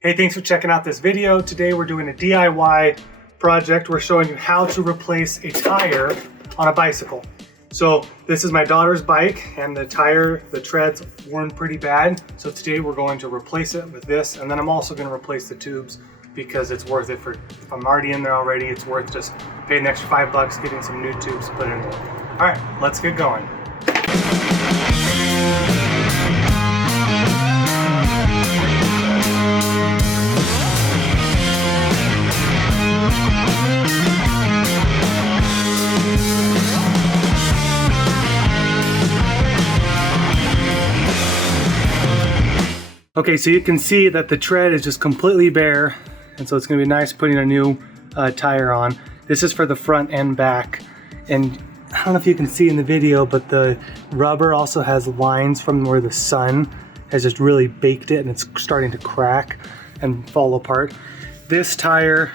Hey, thanks for checking out this video. Today we're doing a DIY project. We're showing you how to replace a tire on a bicycle. So this is my daughter's bike and the tread's worn pretty bad. So today we're going to replace it with this, and then I'm also going to replace the tubes because it's worth it. If I'm already in there already, it's worth just paying the extra $5 getting some new tubes put in there. All right, let's get going. Okay, so you can see that the tread is just completely bare, and so it's going to be nice putting a new tire on. This is for the front and back, and I don't know if you can see in the video, but the rubber also has lines from where the sun has just really baked it, and it's starting to crack and fall apart. This tire,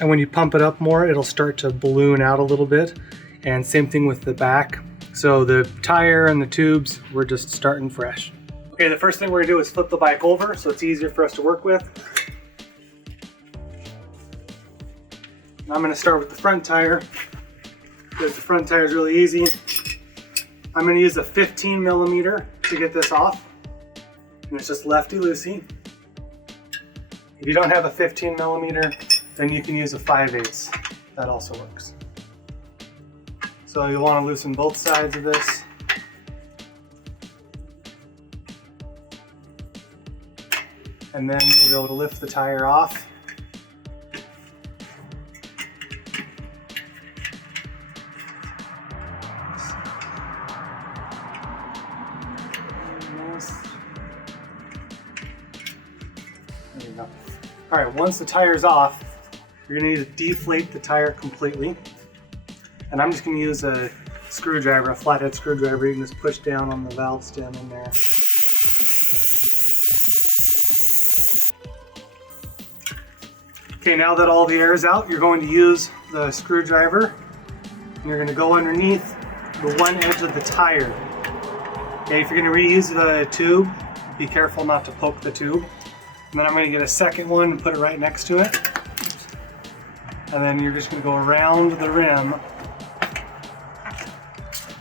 and when you pump it up more, it'll start to balloon out a little bit, and same thing with the back. So the tire and the tubes, we're just starting fresh. Okay, the first thing we're gonna do is flip the bike over so it's easier for us to work with. I'm gonna start with the front tire because the front tire is really easy. I'm gonna use a 15 millimeter to get this off, and it's just lefty-loosey. If you don't have a 15 millimeter, then you can use a 5/8. That also works. So you'll wanna loosen both sides of this. And then we'll be able to lift the tire off. There you go. All right, once the tire's off, you're gonna need to deflate the tire completely. And I'm just gonna use a screwdriver, a flathead screwdriver. You can just push down on the valve stem in there. Okay, now that all the air is out, you're going to use the screwdriver and you're going to go underneath the one edge of the tire. Okay, if you're going to reuse the tube, be careful not to poke the tube. And then I'm going to get a second one and put it right next to it. And then you're just going to go around the rim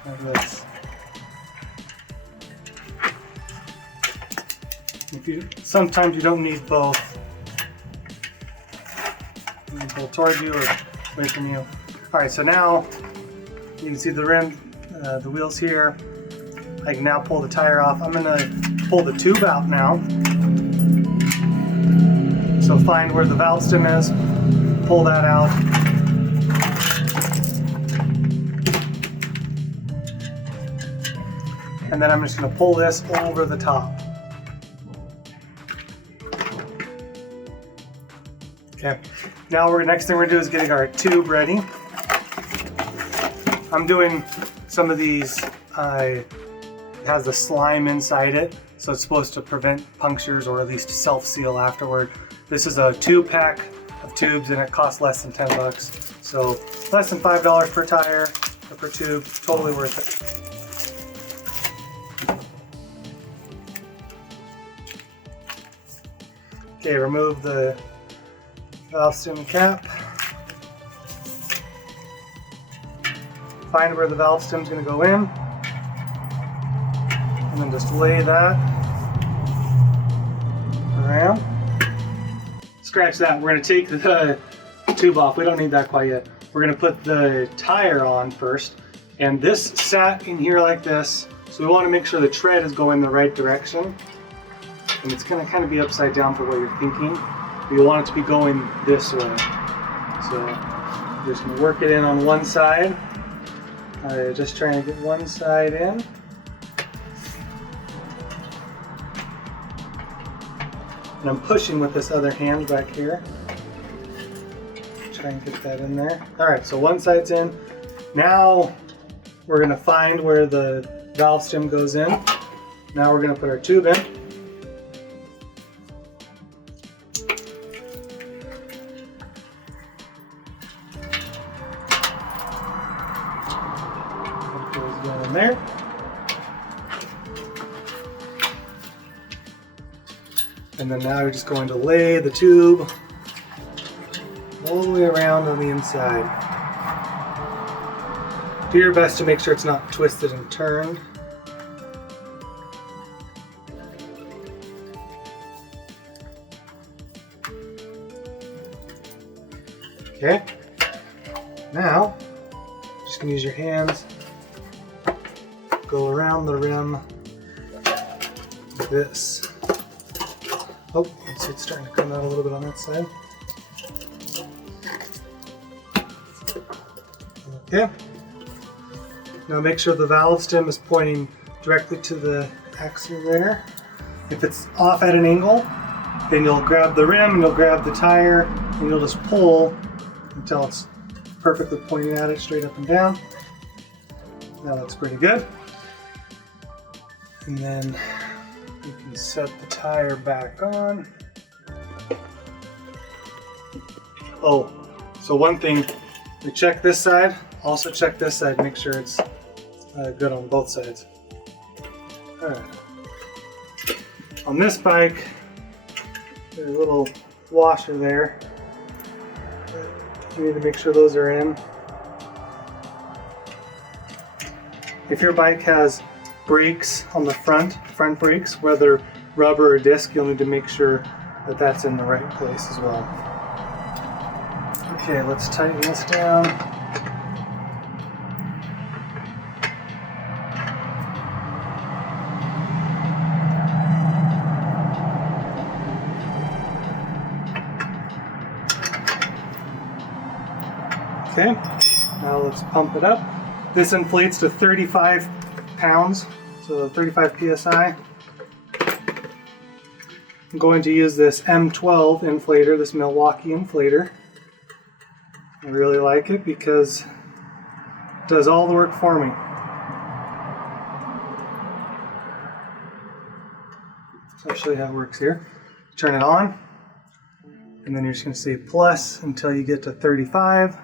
like this. Sometimes you don't need both. Pull towards you or away from you. All right, so now you can see the rim, the wheels here. I can now pull the tire off. I'm gonna pull the tube out now. So find where the valve stem is, pull that out. And then I'm just gonna pull this over the top. Okay, now next thing we're gonna do is getting our tube ready. I'm doing some of these, it has the slime inside it, so it's supposed to prevent punctures or at least self-seal afterward. This is a 2-pack of tubes and it costs less than $10. So less than $5 per tire or per tube, totally worth it. Okay, remove the valve stem cap. Find where the valve stem is going to go in, and then just lay that around. Scratch that. We're going to take the tube off. We don't need that quite yet. We're going to put the tire on first, and this sat in here like this, so we want to make sure the tread is going the right direction, and it's going to kind of be upside down for what you're thinking. You want it to be going this way. So you're just going to work it in on one side. Just trying to get one side in. And I'm pushing with this other hand back here. Try and get that in there. All right, so one side's in. Now we're going to find where the valve stem goes in. Now we're going to put our tube in. There. And then now you're just going to lay the tube all the way around on the inside. Do your best to make sure it's not twisted and turned. Okay, now just gonna use your hands, go around the rim like this. Oh, see it's starting to come out a little bit on that side. Okay, now make sure the valve stem is pointing directly to the axle there. If it's off at an angle, then you'll grab the rim and you'll grab the tire and you'll just pull until it's perfectly pointing at it, straight up and down. That looks pretty good. And then you can set the tire back on. Oh, so one thing, we check this side, also check this side, make sure it's good on both sides. All right. On this bike, there's a little washer there. You need to make sure those are in. If your bike has brakes on the front brakes, whether rubber or disc, you'll need to make sure that that's in the right place as well. Okay, let's tighten this down. Okay, now let's pump it up. This inflates to 35 pounds, so 35 psi. I'm going to use this M12 inflator, this Milwaukee inflator. I really like it because it does all the work for me. So I'll show you how it works here. Turn it on, and then you're just going to say plus until you get to 35.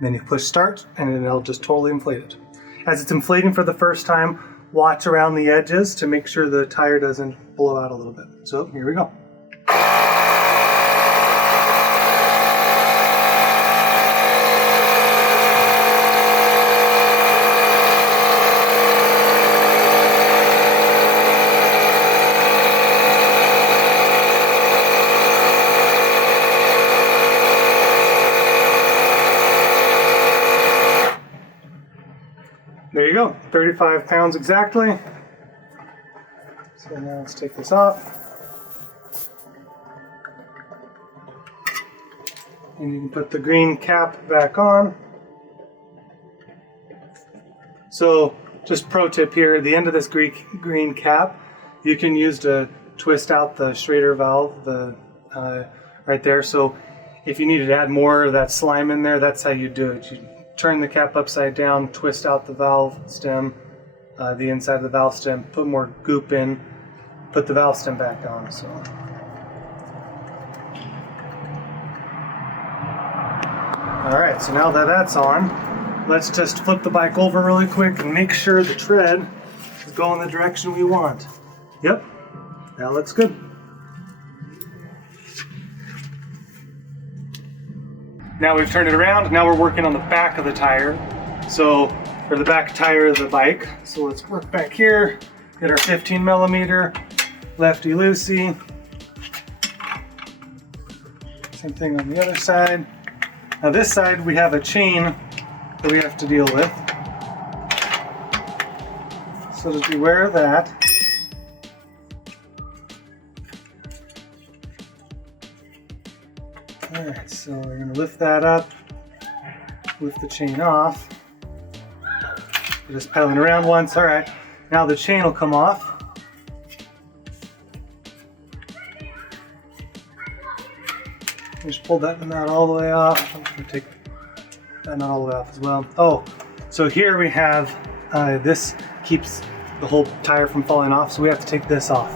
Then you push start and it'll just totally inflate it. As it's inflating for the first time, watch around the edges to make sure the tire doesn't blow out a little bit. So here we go. There you go, 35 pounds exactly. So now let's take this off. And you can put the green cap back on. So just pro tip here, the end of this green cap, you can use to twist out the Schrader valve right there. So if you needed to add more of that slime in there, that's how you do it. You turn the cap upside down, twist out the valve stem, the inside of the valve stem, put more goop in, put the valve stem back on. So, all right, so now that that's on, let's just flip the bike over really quick and make sure the tread is going the direction we want. Yep, that looks good. Now we've turned it around, now we're working on the back of the tire. So, for the back tire of the bike. So let's work back here, get our 15 millimeter, lefty-loosey. Same thing on the other side. Now this side we have a chain that we have to deal with. So just beware of that. Alright, so we're going to lift that up, lift the chain off. We're just pedaling around once. Alright, now the chain will come off. Just pull that nut all the way off. I'm going to take that nut all the way off as well. Oh, so here we have, this keeps the whole tire from falling off, so we have to take this off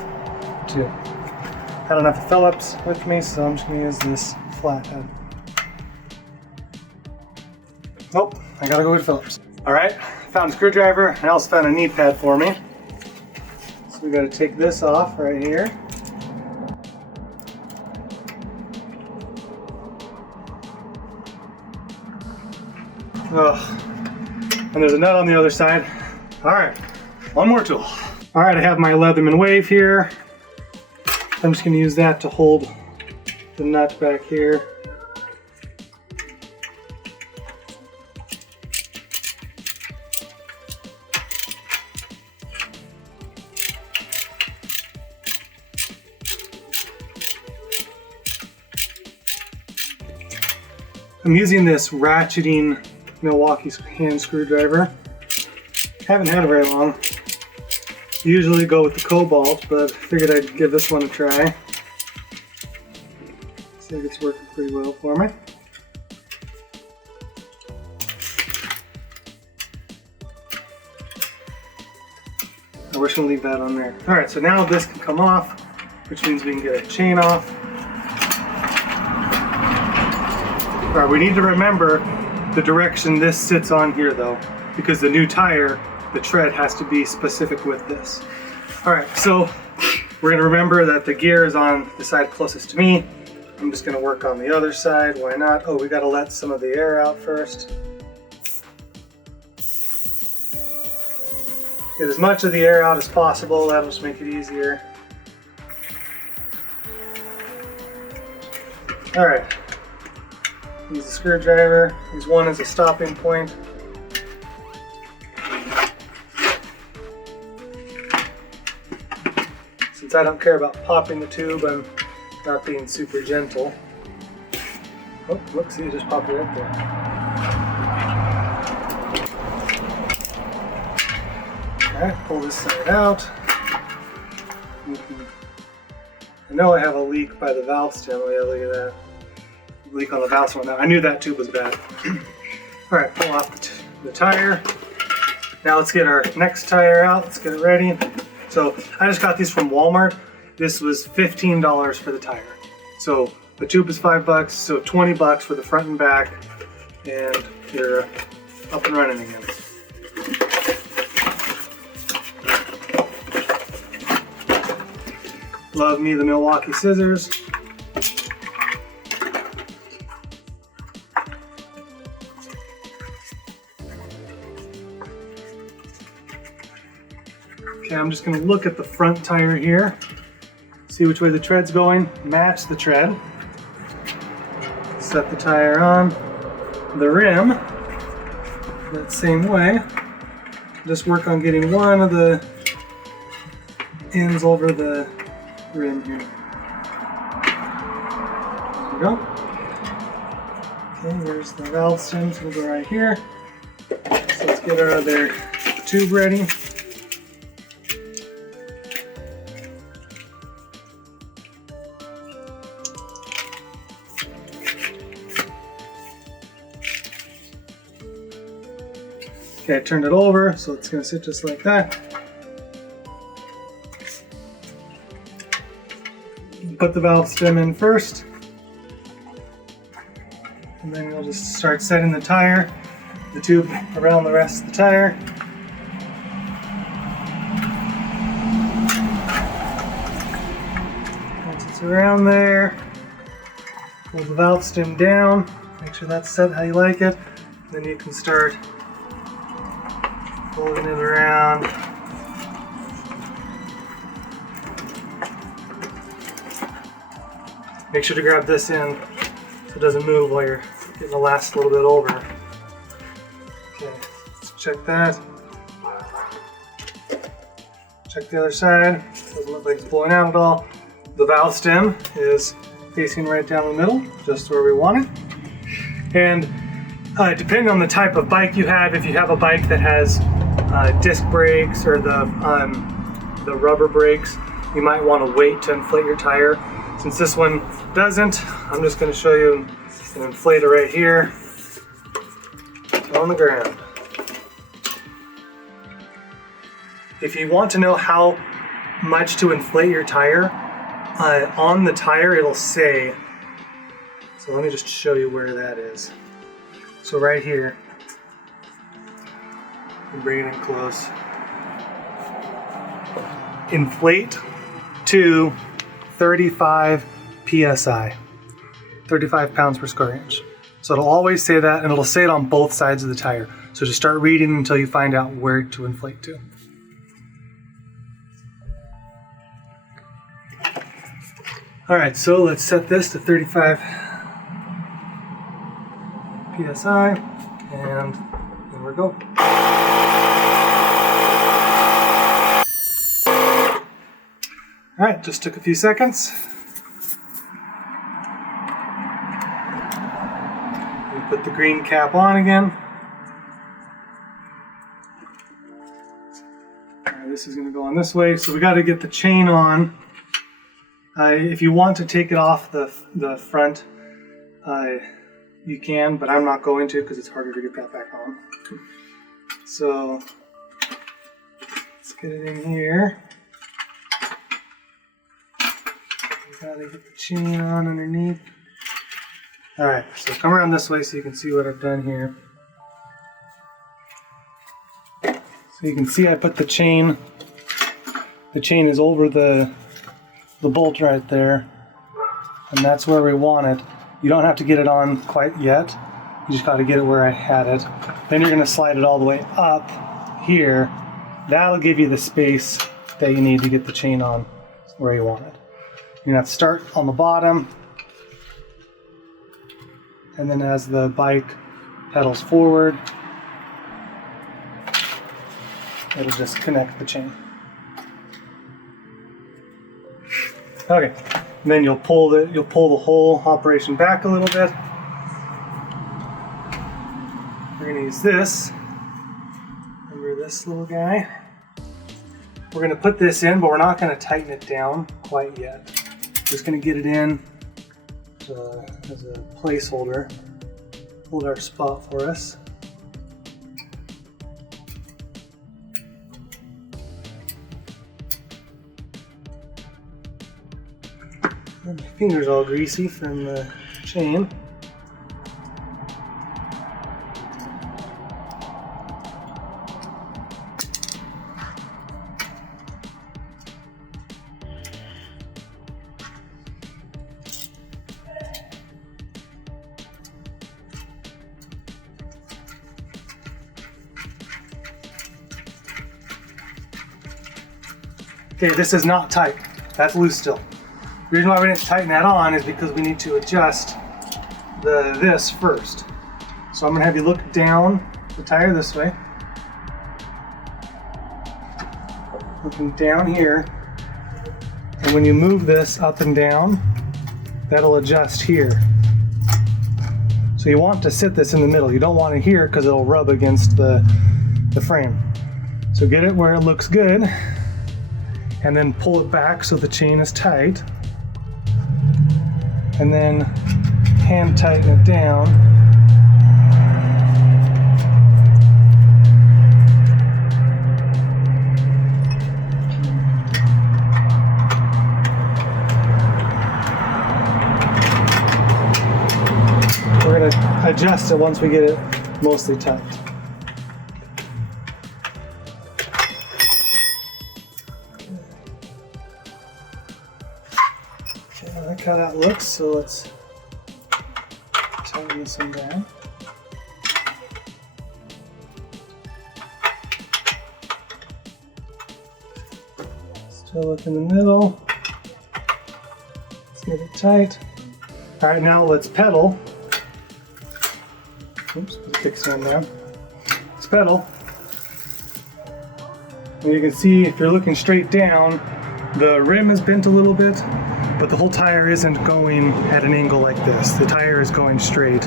too. I don't have the Phillips with me, so I'm just going to use this flathead. Nope, I gotta go with Phillips. Alright, found a screwdriver. I also found a knee pad for me. So we gotta take this off right here. Oh, and there's a nut on the other side. All right, one more tool. All right, I have my Leatherman wave here. I'm just gonna use that to hold the nut back here. I'm using this ratcheting Milwaukee hand screwdriver. Haven't had it very long. Usually go with the Cobalt, but figured I'd give this one a try. See if it's working pretty well for me. We're just gonna leave that on there. All right, so now this can come off, which means we can get a chain off. All right, we need to remember the direction this sits on here though, because the new tire, the tread has to be specific with this. All right, so we're gonna remember that the gear is on the side closest to me. I'm just gonna work on the other side, why not? Oh, we gotta let some of the air out first. Get as much of the air out as possible, that'll just make it easier. All right, use the screwdriver, use one as a stopping point. Since I don't care about popping the tube, I'm not being super gentle. Oh, look, see, it just popped right there. Alright, pull this side out. I know I have a leak by the valve stem. Oh yeah, look at that. Leak on the valve stem. Now, I knew that tube was bad. Alright, pull off the tire. Now let's get our next tire out. Let's get it ready. So I just got these from Walmart. This was $15 for the tire. So the tube is $5, so $20 for the front and back, and you're up and running again. Love me the Milwaukee scissors. Okay, I'm just gonna look at the front tire here, see which way the tread's going, match the tread, set the tire on, the rim, that same way. Just work on getting one of the ends over the rim here. There we go. Okay, there's the valve stems, we'll go right here. So let's get our other tube ready. Okay, I turned it over, so it's going to sit just like that. Put the valve stem in first, and then you'll just start setting the tire, the tube around the rest of the tire. Once it's around there, pull the valve stem down, make sure that's set how you like it, then you can start pulling it around. Make sure to grab this end so it doesn't move while you're getting the last little bit over. Okay, let's check that. Check the other side. Doesn't look like it's blowing out at all. The valve stem is facing right down the middle, just where we want it. And depending on the type of bike you have, if you have a bike that has disc brakes or the rubber brakes, you might want to wait to inflate your tire. Since this one doesn't, I'm just going to show you an inflator right here on the ground. If you want to know how much to inflate your tire, on the tire it'll say, so let me just show you where that is. So right here, bring it in close. Inflate to 35 psi, 35 pounds per square inch. So it'll always say that, and it'll say it on both sides of the tire. So just start reading until you find out where to inflate to. All right, so let's set this to 35 PSI, and there we go. All right, just took a few seconds. We put the green cap on again. All right, this is gonna go on this way, so we gotta get the chain on. If you want to take it off the front, you can, but I'm not going to because it's harder to get that back on. So let's get it in here. Gotta get the chain on underneath. All right, so come around this way so you can see what I've done here. So you can see I put the chain. The chain is over the bolt right there, and that's where we want it. You don't have to get it on quite yet. You just got to get it where I had it. Then you're going to slide it all the way up here. That'll give you the space that you need to get the chain on where you want it. You're going to have to start on the bottom, and then as the bike pedals forward, it'll just connect the chain. Okay, and then you'll pull the whole operation back a little bit. We're gonna use this. Remember this little guy? We're gonna put this in, but we're not gonna tighten it down quite yet. Just gonna get it in as a placeholder. Hold our spot for us. My finger's all greasy from the chain. Okay, this is not tight. That's loose still. The reason why we didn't tighten that on is because we need to adjust this first. So I'm going to have you look down the tire this way. Looking down here. And when you move this up and down, that'll adjust here. So you want to sit this in the middle. You don't want it here because it'll rub against the frame. So get it where it looks good, and then pull it back so the chain is tight. And then hand tighten it down. We're going to adjust it once we get it mostly tight. I like how that looks, so let's tighten this one down. Still look in the middle. Let's get it tight. All right, now let's pedal. Oops, put the kickstand down. Let's pedal. And you can see if you're looking straight down, the rim is bent a little bit, but the whole tire isn't going at an angle like this. The tire is going straight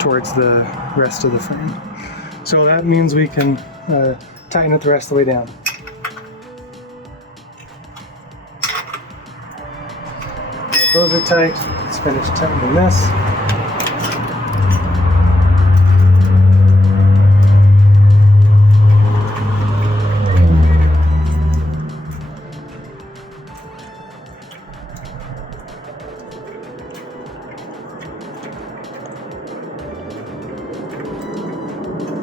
towards the rest of the frame. So that means we can tighten it the rest of the way down. Those are tight. Let's finish tightening this.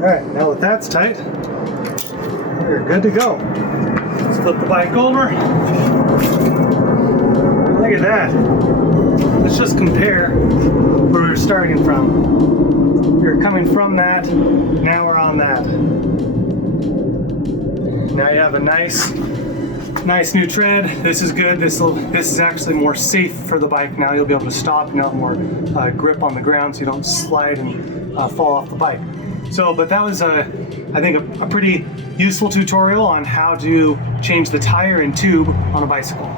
Alright, now that that's tight, we're good to go. Let's flip the bike over. Look at that. This let's just compare where we were starting from. We were coming from that, now we're on that. Now you have a nice new tread. This is good. This is actually more safe for the bike. Now you'll be able to stop and have more grip on the ground so you don't slide and fall off the bike. So, but that was I think a pretty useful tutorial on how to change the tire and tube on a bicycle.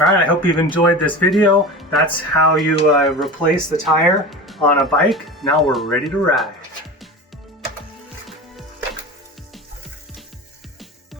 All right, I hope you've enjoyed this video. That's how you replace the tire on a bike. Now we're ready to ride.